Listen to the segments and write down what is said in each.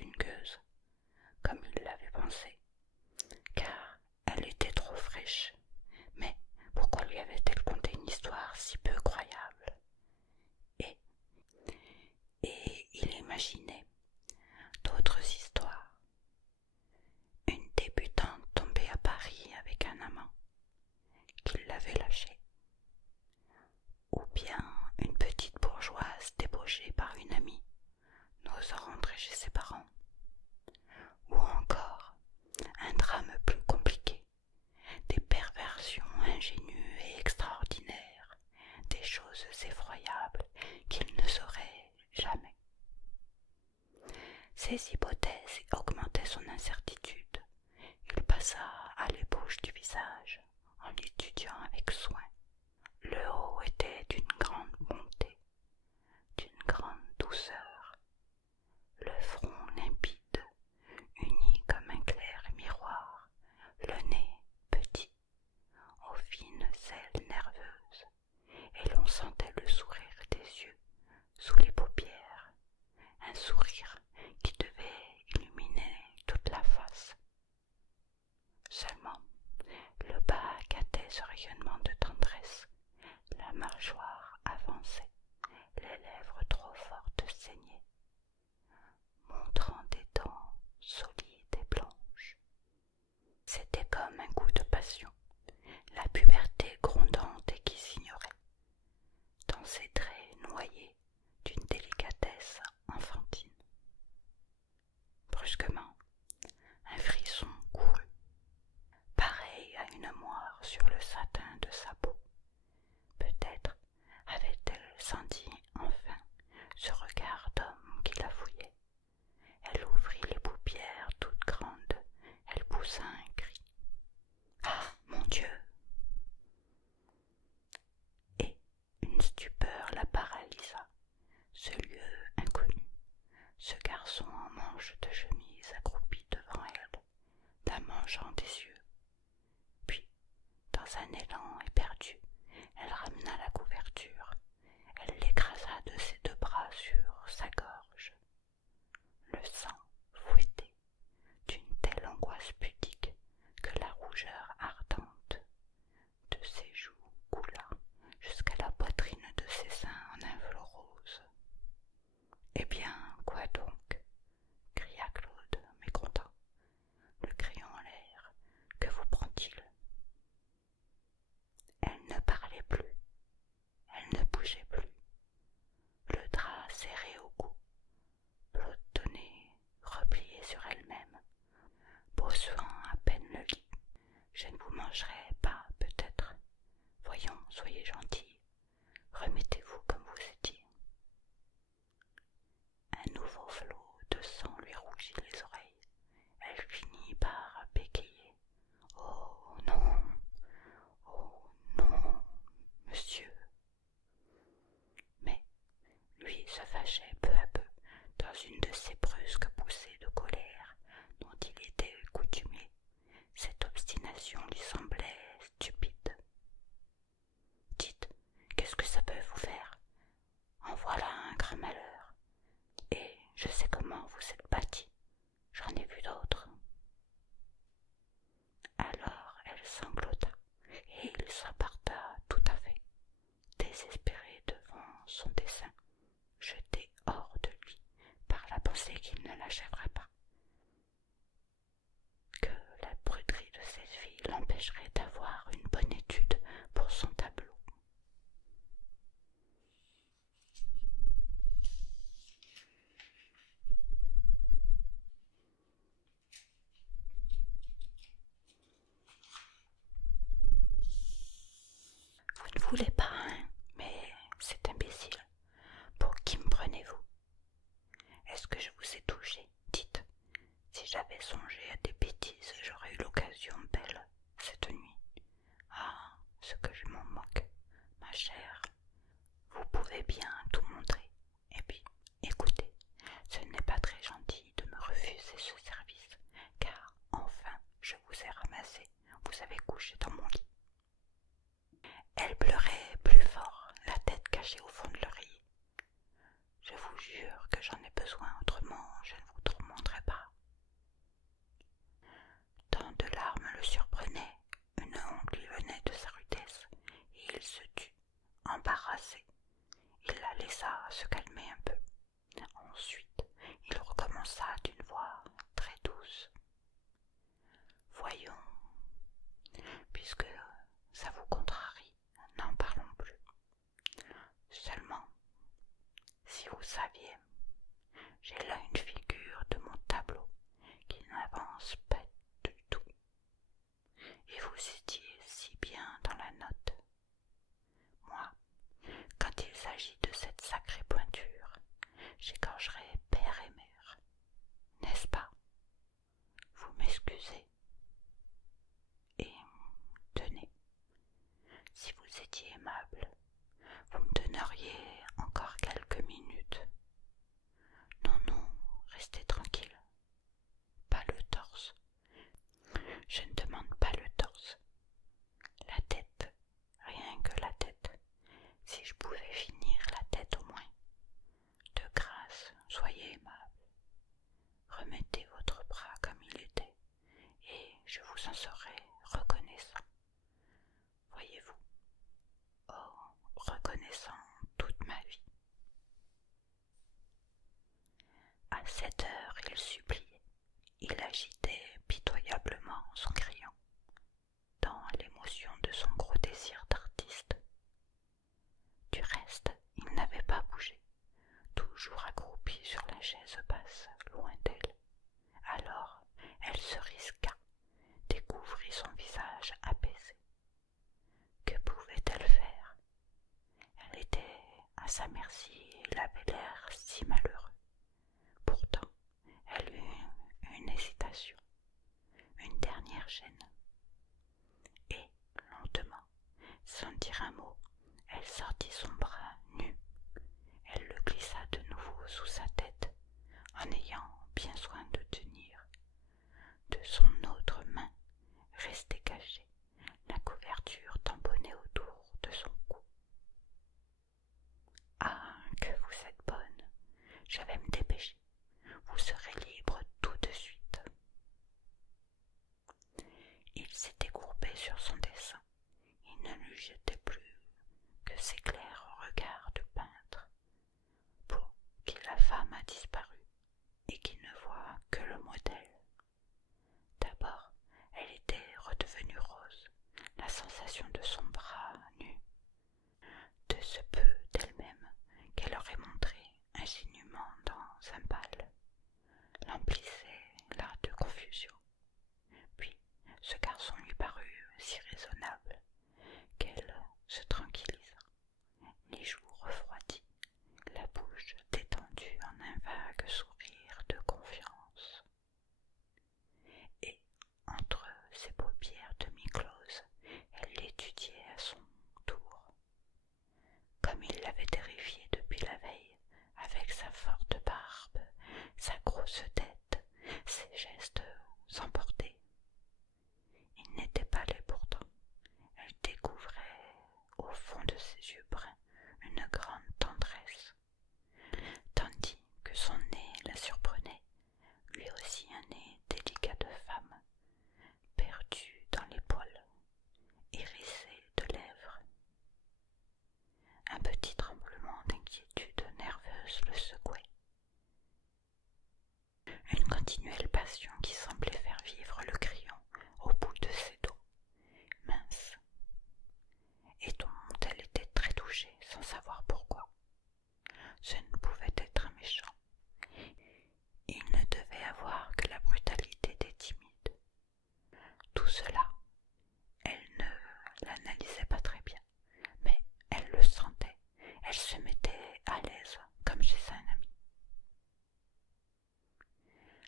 une gueuse, comme il l'avait pensé, car elle était trop fraîche. Mais pourquoi lui avait-elle conté une histoire si peu croyable? Et il imaginait d'autres histoires. Une débutante tombée à Paris avec un amant, qui l'avait lâchée. Ou bien une petite bourgeoise débauchée par une amie, n'osant rentrer chez ses parents. Ou encore un drame plus compliqué, des perversions ingénues et extraordinaires, des choses effroyables qu'il ne saurait jamais. Ces hypothèses augmentaient son incertitude. Il passa à l'ébauche du visage en l'étudiant avec soin. Le haut était d'une grande bonté, d'une grande douceur, le front limpide, uni comme un clair miroir, le nez petit, aux fines ailes nerveuses, et l'on sentait le sourire des yeux sous les paupières, un sourire qui devait illuminer toute la face. Seulement, le bas gâtait ce rayonnement de tendresse, la mâchoire avançait, les lèvres trop fortes saignaient, montrant des dents solides et blanches. C'était comme un coup de passion, la puberté grondante et qui s'ignorait, dans ses traits noyés d'une délicatesse enfantine. Brusquement, un frisson courut, pareil à une moire sur le satin de sa peau. Peut-être avait-elle senti enfin ce regard d'homme qui la fouillait. Elle ouvrit les paupières toutes grandes, elle poussa un cri. « Ah, mon Dieu !» Et une stupeur la paralysa. Ce lieu inconnu, ce garçon en manches de chemise accroupi devant elle, la mangeant des yeux. Puis, dans un élan éperdu, elle ramena la couverture, elle l'écrasa de ses deux bras sur sa gorge. Le sang fouettait d'une telle angoisse pudique que la rougeur ardente de ses joues coula jusqu'à la poitrine de ses seins en un flot rose. « Eh bien, quoi donc ?» cria Claude, mécontent, le crayon en l'air. « Que vous prend-il ?» Elle ne parlait plus, elle ne bougeait plus. Le drap serré au cou, pelotonnée, repliée sur elle-même, bossuant à peine le lit. « Je ne vous mangerai pas, peut-être. Voyons, soyez gentil, remettez-vous comme vous étiez. » Un nouveau flot de sang lui rougit les oreilles. Elle finit par bégayer. « Oh non, oh non, monsieur. » Mais lui se fâchait peu à peu dans une de ces brusques poussées de colère dont il était coutumier. Cette obstination lui semblait stupide. « Dites, qu'est-ce que ça peut vous faire? En voilà un grand malheur. Et je sais comment vous êtes bâti. J'en ai vu d'autres. » Alors elle sanglota, et il s'apparta tout à fait, désespéré devant son dessein, jeté hors de lui par la pensée qu'il ne l'achèverait pas, que la pruderie de cette fille l'empêcherait d'avoir une bonne étude pour son tableau. Vous ne voulez pas, hein? Mais c'est imbécile. Pour qui me prenez-vous? Est-ce que je vous ai touché? Dites. Si j'avais songé à des bêtises, j'aurais eu l'occasion belle cette nuit. Ah, ce que je m'en moque, ma chère. Vous pouvez bien tout montrer. Et puis, écoutez, ce n'est pas très gentil de me refuser ce service, car enfin je vous ai ramassé, vous avez couché dans mon lit. Elle pleurait plus fort, la tête cachée au fond de l'oreiller. Je vous jure que j'en ai besoin, autrement je ne vous tourmenterai J'ai là une figure de mon tableau qui n'avance pas du tout. Et vous étiez si bien dans la note. Moi, quand il s'agit de cette sacrée pointure, j'égorgerai père et mère. N'est-ce pas? Vous m'excusez. Et tenez, si vous étiez aimable, vous me donneriez encore quelques minutes. Non, non, restez tranquille. Pas le torse. Je ne demande pas le torse. La tête, rien que la tête. Si je pouvais finir la tête au moins. De grâce, soyez aimable. Remettez votre bras comme il était, et je vous en serai reconnaissant. Voyez-vous, oh, reconnaissant toute ma vie. À 7 heures, il suppliait, il agitait pitoyablement son crayon, dans l'émotion de son gros désir d'artiste. Du reste, il n'avait pas bougé, toujours accroupi sur la chaise basse, loin d'elle. Alors, elle se risqua, découvrit son visage apaisé. Que pouvait-elle faire? Elle était à sa merci et il avait l'air si malheureux. Pourtant, elle eut une hésitation, une dernière gêne. Et, lentement, sans dire un mot, elle sortit son bras nu. Elle le glissa de nouveau sous sa tête, en ayant bien soin de tenir. De son autre main, restée cachée, la couverture tamponnée autour de son cou. « Ah, que vous êtes bonne! Je vais me dépêcher. Vous serez libre tout de suite. » Il s'était courbé sur son dessin. Il ne lui jetait plus que ses clairs regards de peintre, pour qui la femme a disparu et qui ne voit que le modèle. D'abord, elle était redevenue rose, la sensation de son bras nu, de ce peu d'elle-même qu'elle aurait montré ingénument dans un bal, l'emplissait là de confusion. Puis, ce garçon lui parut si raisonnable qu'elle se tranquillisa, les joues refroidies, la bouche détendue en un vague sourire de confiance. Et, entre ses paupières demi-closes, elle l'étudiait à son tour. Comme il l'avait terrifiée depuis la veille, avec sa forte barbe, sa grosse tête, ses gestes emportés. Il n'était pas laid pourtant. Elle découvrait, au fond de ses yeux bruns, une grande tendresse, tandis que son nez la surprenait, lui aussi un nez délicat de femme, perdu dans les poils, hérissé de lèvres. Un petit tremblement d'inquiétude nerveuse le secouait. Une continuelle passion qui semblait faire vivre le crayon au bout de ses dos, mince, et dont elle était très touchée sans savoir pourquoi. Ce ne pouvait être un méchant. Il ne devait avoir que la brutalité des timides. Tout cela, elle ne l'analysait pas très bien, mais elle le sentait. Elle se mettait à l'aise, comme chez un ami.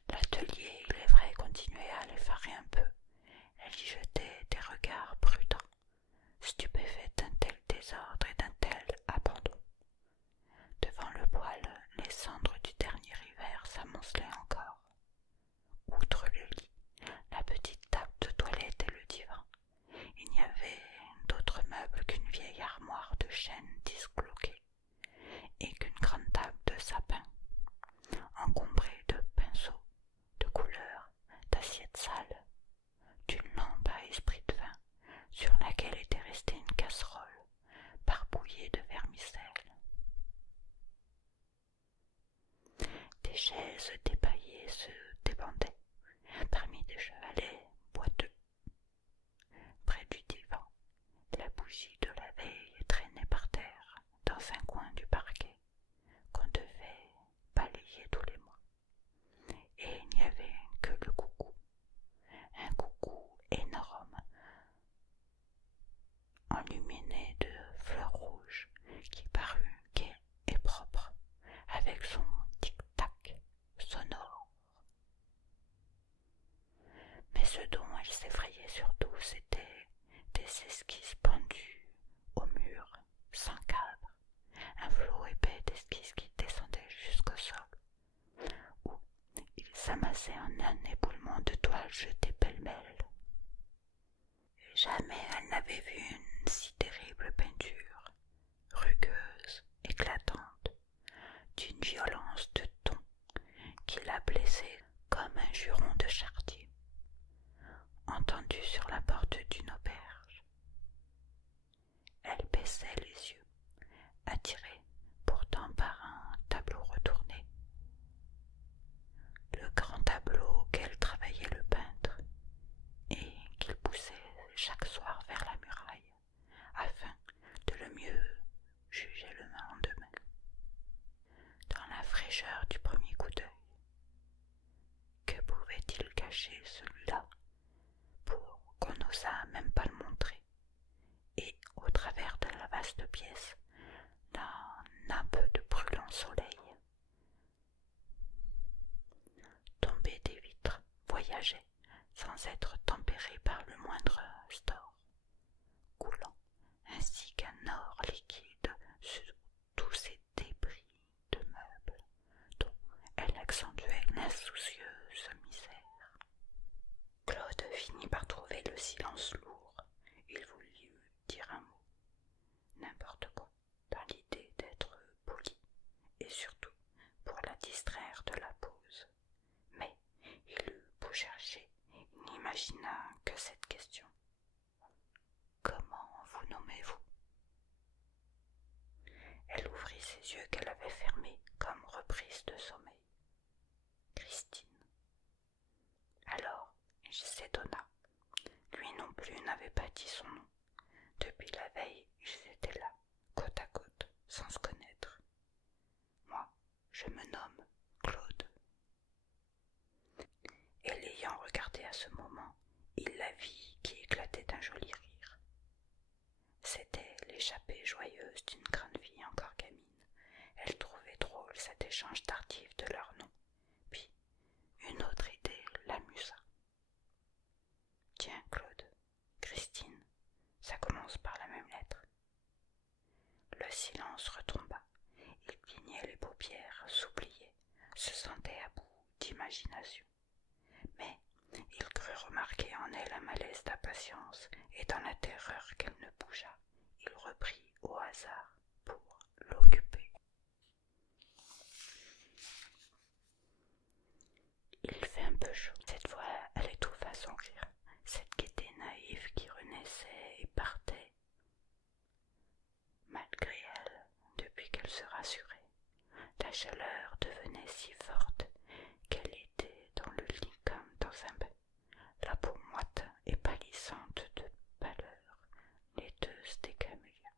L'atelier, il est vrai, continuait à l'effarer un peu. Elle y jetait des regards prudents, stupéfaite d'un tel désordre et d'un tel abandon. Devant le poêle, les cendres du dernier hiver s'amoncelaient encore. Outre le lit, la petite table de toilette et le divan, il n'y avait d'autre meuble qu'une vieille armoire de chêne disloquée et qu'une grande table de sapin, encombrée de pinceaux, de couleurs, d'assiettes sales, d'une lampe à esprit de vin sur laquelle était restée une casserole barbouillée de vermicelle. Des chaises dépaillées se dépendaient parmi des chevalets boiteux. Près du divan, la bougie de la veille traînait par terre dans un coin du parquet qu'on devait balayer tout ramassait un éboulement de toiles jetées pêle-mêle. Jamais elle n'avait vu une si terrible peinture, rugueuse, éclatante, d'une violence de ton qui la blessait comme un juron de chartier, entendu sur la porte d'une auberge. Elle baissait les yeux, attirée pourtant par un tableau retourné. Le grand tableau qu'elle travaillait le peintre et qu'il poussait chaque soir vers la muraille afin de le mieux juger le lendemain. Dans la fraîcheur du premier coup d'œil, que pouvait-il cacher celui-là pour qu'on n'osât même pas le montrer? Et au travers de la vaste pièce, la nappe de brûlant soleil tombée des vitres voyageait sans être tempérée par le moindre store, coulant ainsi qu'un or liquide sur tous ces débris de meubles dont elle accentuait l'insoucieuse misère. Claude finit par trouver le silence lourd. Il voulut dire un mot, n'importe quoi, dans l'idée d'être poli, et surtout pour la distraire de la pause. Mais il eut beau chercher, il n'imagina que cette question. Comment vous nommez-vous? Elle ouvrit ses yeux qu'elle avait fermés comme reprise de sommeil. Christine. Alors, il s'étonna. Lui non plus n'avait pas dit son nom. Depuis la veille, ils étaient là, côte à côte, sans se connaître. Moi, je me nomme Claude. Et l'ayant regardée à ce moment, il la vit qui éclatait d'un joli rire. C'était l'échappée joyeuse d'une grande fille encore gamine. Elle trouvait drôle cet échange tardif de leurs noms. Puis, une autre idée l'amusa. Tiens, Claude, Christine, ça commence par la même lettre. Le silence retomba. Il clignait les paupières, s'oubliait, se sentait à bout d'imagination. Mais il crut remarquer en elle un malaise d'impatience, et dans la terreur qu'elle ne bougeât, il reprit au hasard pour l'occuper. Il fait un peu chaud. Cette fois, elle étouffa son rire. Cette gaieté naïve qui renaissait et partait, malgré elle, depuis qu'elle se rassurait. La chaleur devenait si forte qu'elle était dans le lit comme dans un bain, la peau moite et pâlissante de pâleur, laiteuse des camélias.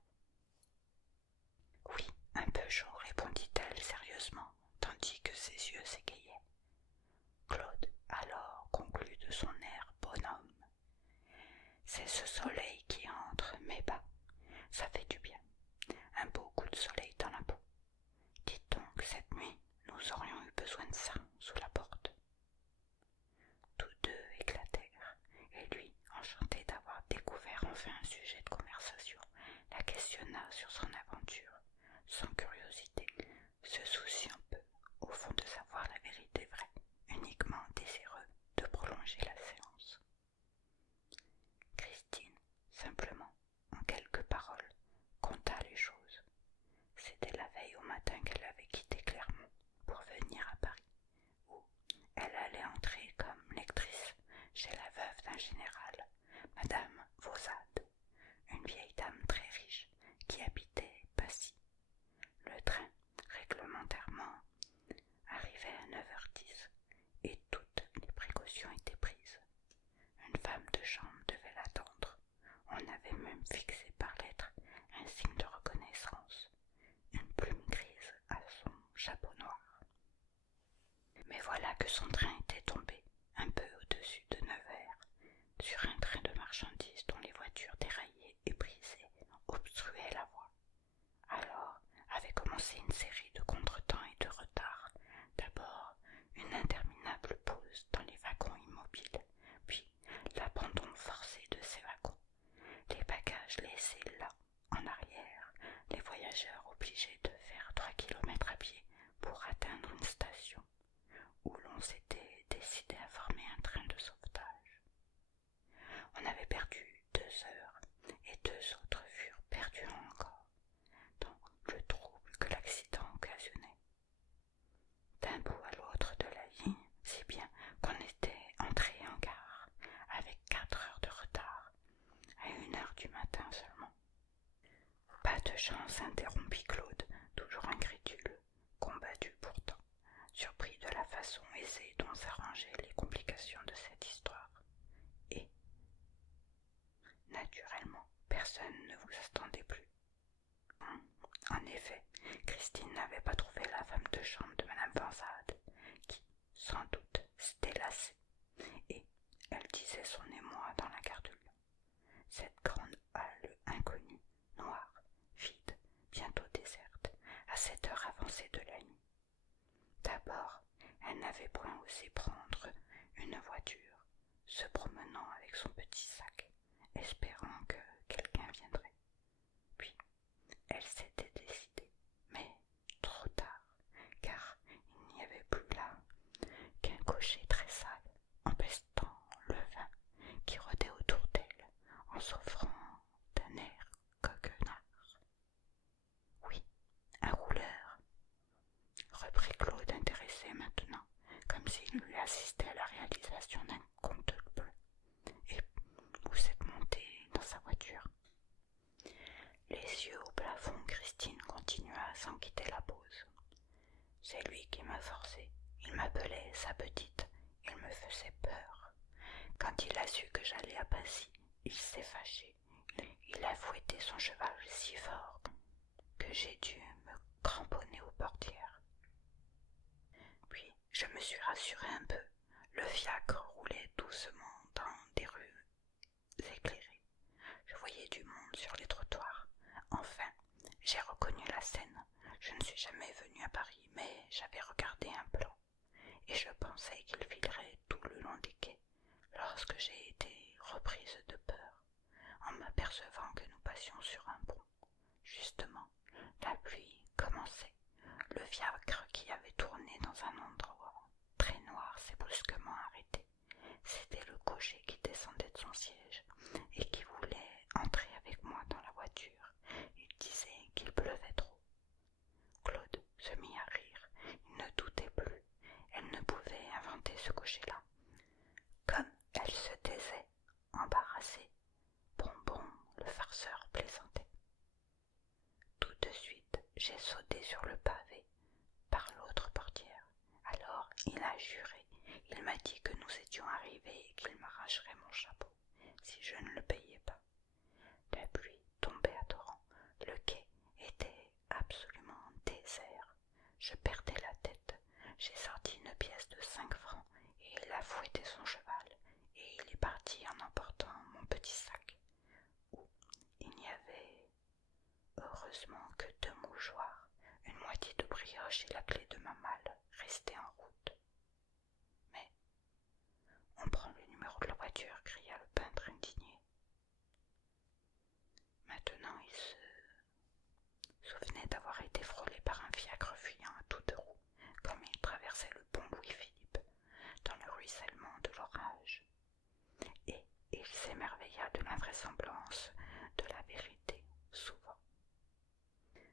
Oui, un peu chaud, répondit-elle sérieusement, tandis que ses yeux s'égayaient. Claude alors conclut de son air bonhomme. C'est ce soleil qui entre, mais bas, ça fait du bien. Un beau coup de soleil dans la peau. Dites donc, cette nuit, nous aurions eu besoin de ça, sous la porte. Tous deux éclatèrent, et lui, enchanté d'avoir découvert enfin un sujet de conversation, la questionna sur son aventure, sans curiosité, se souciant peu, au fond, de savoir la vérité vraie, uniquement désireux de prolonger la séance. Christine, simplement, en quelques paroles, conta les choses. C'était la veille au matin qu'elle avait quitté Clermont pour venir à Paris, où elle allait entrer comme lectrice chez la veuve d'un général, Madame Vauzade, une vieille dame très riche qui habitait Passy. Le train, réglementairement, arrivait à 9h10 et toutes les précautions étaient prises. Une femme de chambre devait l'attendre. On avait même fixé par lettre un signe de reconnaissance, une plume grise à son chapeau noir. Mais voilà que son train était tombé, un peu au-dessus de Nevers, sur un train de marchandises dont les voitures déraillées et brisées obstruaient la voie. Alors avait commencé une série de contretemps et de retards. D'abord, une interminable pause dans les wagons immobiles, puis l'abandon forcé de ces wagons, les bagages laissés là, en arrière, les voyageurs obligés de faire 3 kilomètres à pied pour atteindre une station, où l'on s'était chance, interrompit Claude, toujours incrédule, combattu pourtant, surpris de la façon aisée dont s'arrangeaient les complications de cette histoire. Et, naturellement, personne ne vous attendait plus. En effet, Christine n'avait pas trouvé la femme de chambre de Madame Vanzade, qui, sans doute, s'était lassée, et elle disait son émoi dans la gare de Lyon. Cette grande halle inconnue, noire, vide, bientôt déserte, à cette heure avancée de la nuit. D'abord, elle n'avait point osé prendre une voiture, se promenant avec son petit sac, espérant que quelqu'un viendrait. Puis, elle s'était décidée, mais trop tard, car il n'y avait plus là qu'un cocher très sale, empestant le vin qui rôdait autour d'elle, en s'offrant d'un air coquenard. Oui, un rouleur, reprit Claude intéressé maintenant, comme s'il lui assistait à la réalisation d'un conte bleu. Et vous êtes monté dans sa voiture? Les yeux au plafond, Christine continua sans quitter la pause. C'est lui qui m'a forcé. Il m'appelait sa petite. Il me faisait peur. Quand il a su que j'allais à Passy, il s'est fâché. Il a fouetté son cheval si fort que j'ai dû me cramponner aux portières. Puis je me suis rassurée un peu. Le fiacre roulait doucement dans des rues éclairées. Je voyais du monde sur les trottoirs. Enfin, j'ai reconnu la Seine. Je ne suis jamais venue à Paris, mais j'avais regardé un plan, et je pensais qu'il filerait tout le long des quais, lorsque j'ai été reprise de peur, en m'apercevant que nous passions sur un pont. Justement, la pluie commençait. Le fiacre qui avait tourné dans un endroit très noir s'est brusquement arrêté. C'était le cocher qui descendait de son siège et qui voulait entrer avec moi dans la voiture. Il disait qu'il pleuvait trop. Claude se mit à rire. Il ne doutait plus. Elle ne pouvait inventer ce cocher-là. Comme elle se taisait, embarrassée, Bonbon, le farceur, plaisantait. Tout de suite, j'ai sauté sur le pavé, par l'autre portière. Alors, il a juré. Il m'a dit que nous étions arrivés et qu'il m'arracherait mon chapeau, si je ne le payais pas. La pluie tombait à torrents. Le quai était absolument désert. Je perdais la tête. J'ai sorti une pièce de 5 francs et il a fouetté son cheval, et il est parti en emportant mon petit sac, où il n'y avait heureusement que 2 mouchoirs, une moitié de brioche et la clé de ma malle restée en route. Mais on prend le numéro de la voiture, cria le peintre indigné. Maintenant il se souvenait d'avoir été frôlé par un fiacre fuyant à toutes roues, comme il traversait le pont Louis-Philippe, dans le ruissellement de l'orage. Et il s'émerveilla de l'invraisemblance de la vérité, souvent.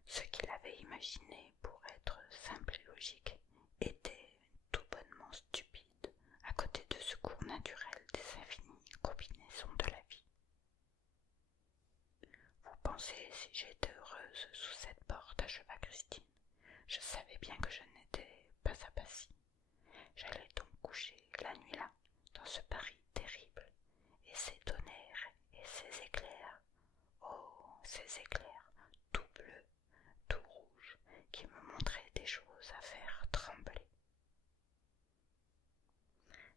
Ce qu'il avait imaginé pour être simple et logique était tout bonnement stupide à côté de ce cours naturel des infinies combinaisons de la vie. Vous pensez si j'étais heureuse sous cette porte, acheva Christine. Je savais bien que je n'étais pas à Passy. J'allais donc coucher la nuit là, dans ce Paris terrible, et ces tonnerres et ces éclairs, oh, ces éclairs, tout bleus, tout rouges, qui me montraient des choses à faire trembler.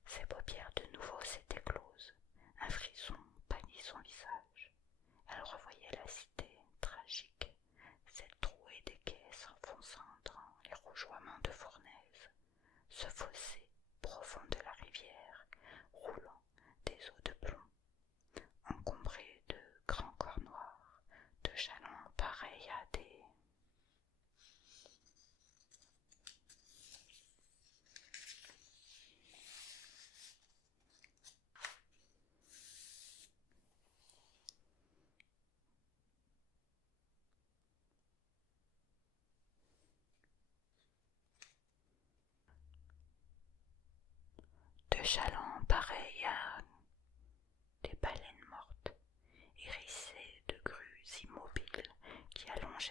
Ses paupières de nouveau s'étaient closes, un frisson pâlit son visage. Elle revoyait la cité tragique, cette trouée des quais s'enfonçant dans les rougeoiements de fournaise, ce fossé profond de la rivière, roulant des eaux de plomb, encombré de grands corps noirs, de jalons pareils à des... de jalons pareils à des baleines mortes, hérissées de grues immobiles qui allongeaient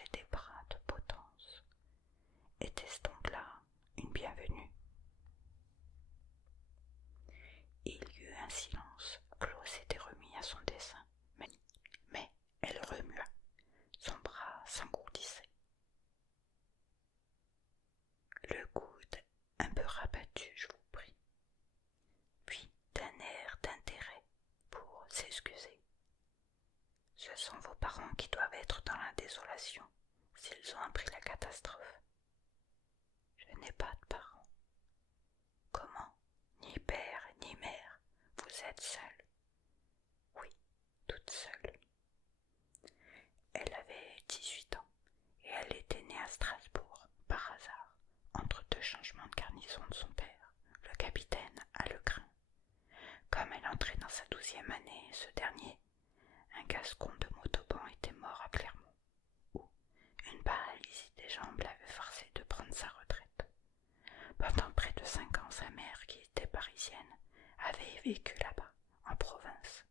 toute seule. Oui, toute seule. Elle avait 18 ans et elle était née à Strasbourg, par hasard, entre deux changements de garnison de son père, le capitaine Alegrin. Comme elle entrait dans sa 12e année, ce dernier, un gascon de Montauban, était mort à Clermont, où une paralysie des jambes l'avait forcé de prendre sa retraite. Pendant près de 5 ans, sa mère, qui était parisienne, avait vécu là-bas, en province,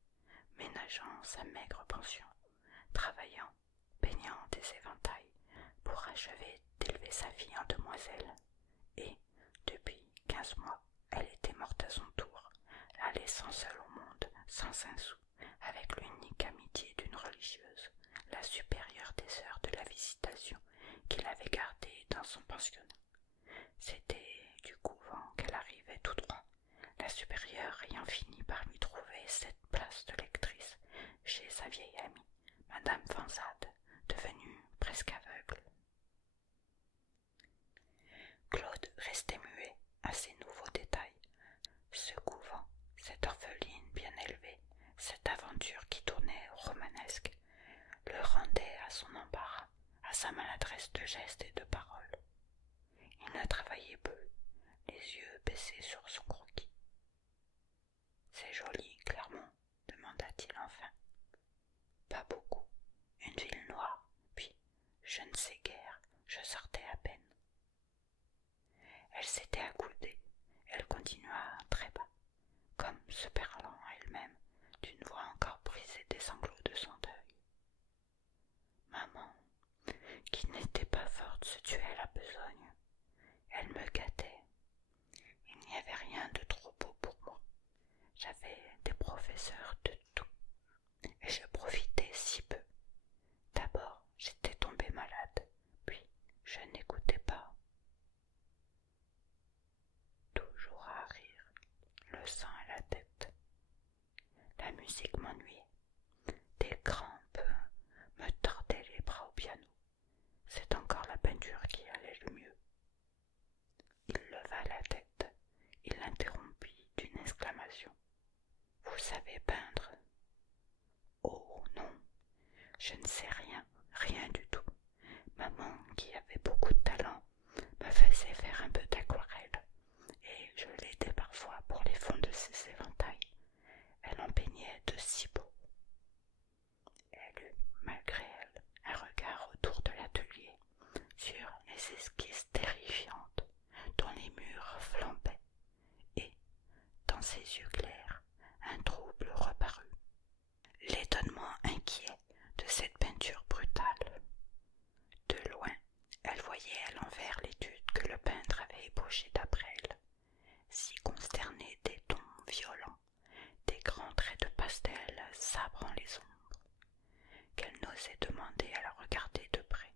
ménageant sa maigre pension, travaillant, peignant des éventails, pour achever d'élever sa fille en demoiselle. Et, depuis 15 mois, elle était morte à son tour, la laissant seule au monde, sans un sou, avec l'unique amitié d'une religieuse, la supérieure des sœurs de la Visitation, qu'il avait gardée dans son pensionnat. C'était du couvent qu'elle arrivait tout droit, la supérieure ayant fini par lui trouver cette place de lectrice chez sa vieille amie, Madame Vanzade, devenue presque aveugle. Claude restait muet à ces nouveaux détails. Ce couvent, cette orpheline bien élevée, cette aventure qui tournait au romanesque, le rendait à son embarras, à sa maladresse de gestes et de paroles. Il ne travaillait peu, les yeux baissés sur son croquis. « C'est joli, Clermont ?» demanda-t-il enfin. « Pas beaucoup. Une ville noire, puis, je ne sais guère, je sortais à peine. » Elle s'était accoudée, elle continua très bas, comme se parlant à elle-même, d'une voix encore brisée des sanglots de son deuil. Maman, qui n'était pas forte, se tuait la besogne. Elle me gâtait. Il n'y avait rien de trop beau pour moi. J'avais des professeurs de tout, et je profitais si peu. D'abord, j'étais tombée malade, puis je n'écoutais pas. Toujours à rire, le sang à la tête. La musique m'ennuyait. Des crampes me tordaient les bras au piano. C'est encore la peinture qui allait le mieux. Il leva la tête. Il l'interrompit d'une exclamation. « Vous savez peindre ?»« Oh non, je ne sais rien, rien du tout. Maman, qui avait beaucoup de talent, me faisait faire un peu d'aquarelle, et je l'aidais parfois pour les fonds de ses éventails. Elle en peignait de si beaux. » Elle eut, malgré elle, un regard autour de l'atelier, sur les esquisses terrifiantes dont les murs flambaient, et, dans ses yeux clairs, un trouble reparut. L'étonnement inquiet de cette peinture brutale. De loin, elle voyait à l'envers l'étude que le peintre avait ébauchée d'après elle, si consternée des tons violents, des grands traits de pastel sabrant les ombres, qu'elle n'osait demander à la regarder de près.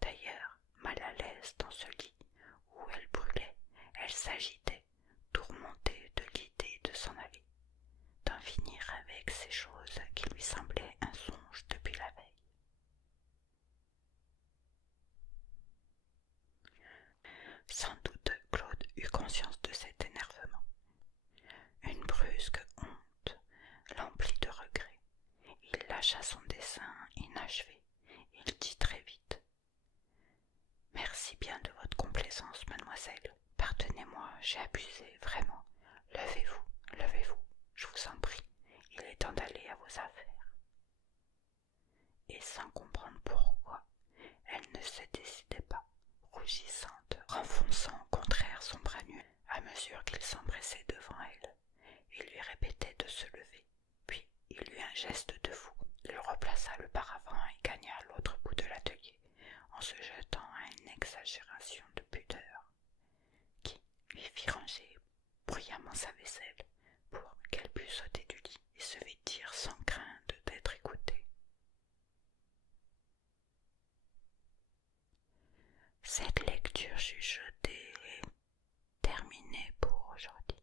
D'ailleurs, mal à l'aise dans ce lit où elle brûlait, elle s'agitait, tourmentée de l'idée de s'en aller, d'en finir avec ces choses qui lui semblaient un songe depuis la veille. Sans doute Claude eut conscience de cet énervement. Une brusque honte l'emplit de regret. Il lâcha son dessin inachevé. Il dit très vite: « Merci bien de votre complaisance, mademoiselle. Pardonnez-moi, j'ai abusé, vraiment. Levez-vous, levez-vous, je vous en prie. Il est temps d'aller à vos affaires. » Et sans comprendre pourquoi, elle ne se décidait pas, rougissante, renfonçant au contraire son bras nu à mesure qu'il s'empressait devant elle. Il lui répétait de se lever, puis il eut un geste de fou. Il replaça le paravent et gagna l'autre bout de l'atelier, en se jetant à une exagération de pudeur, qui lui fit ranger bruyamment sa vaisselle pour qu'elle pût sauter du lit et se vêtir sans crainte d'être écoutée. Cette lecture chuchotée est terminée pour aujourd'hui.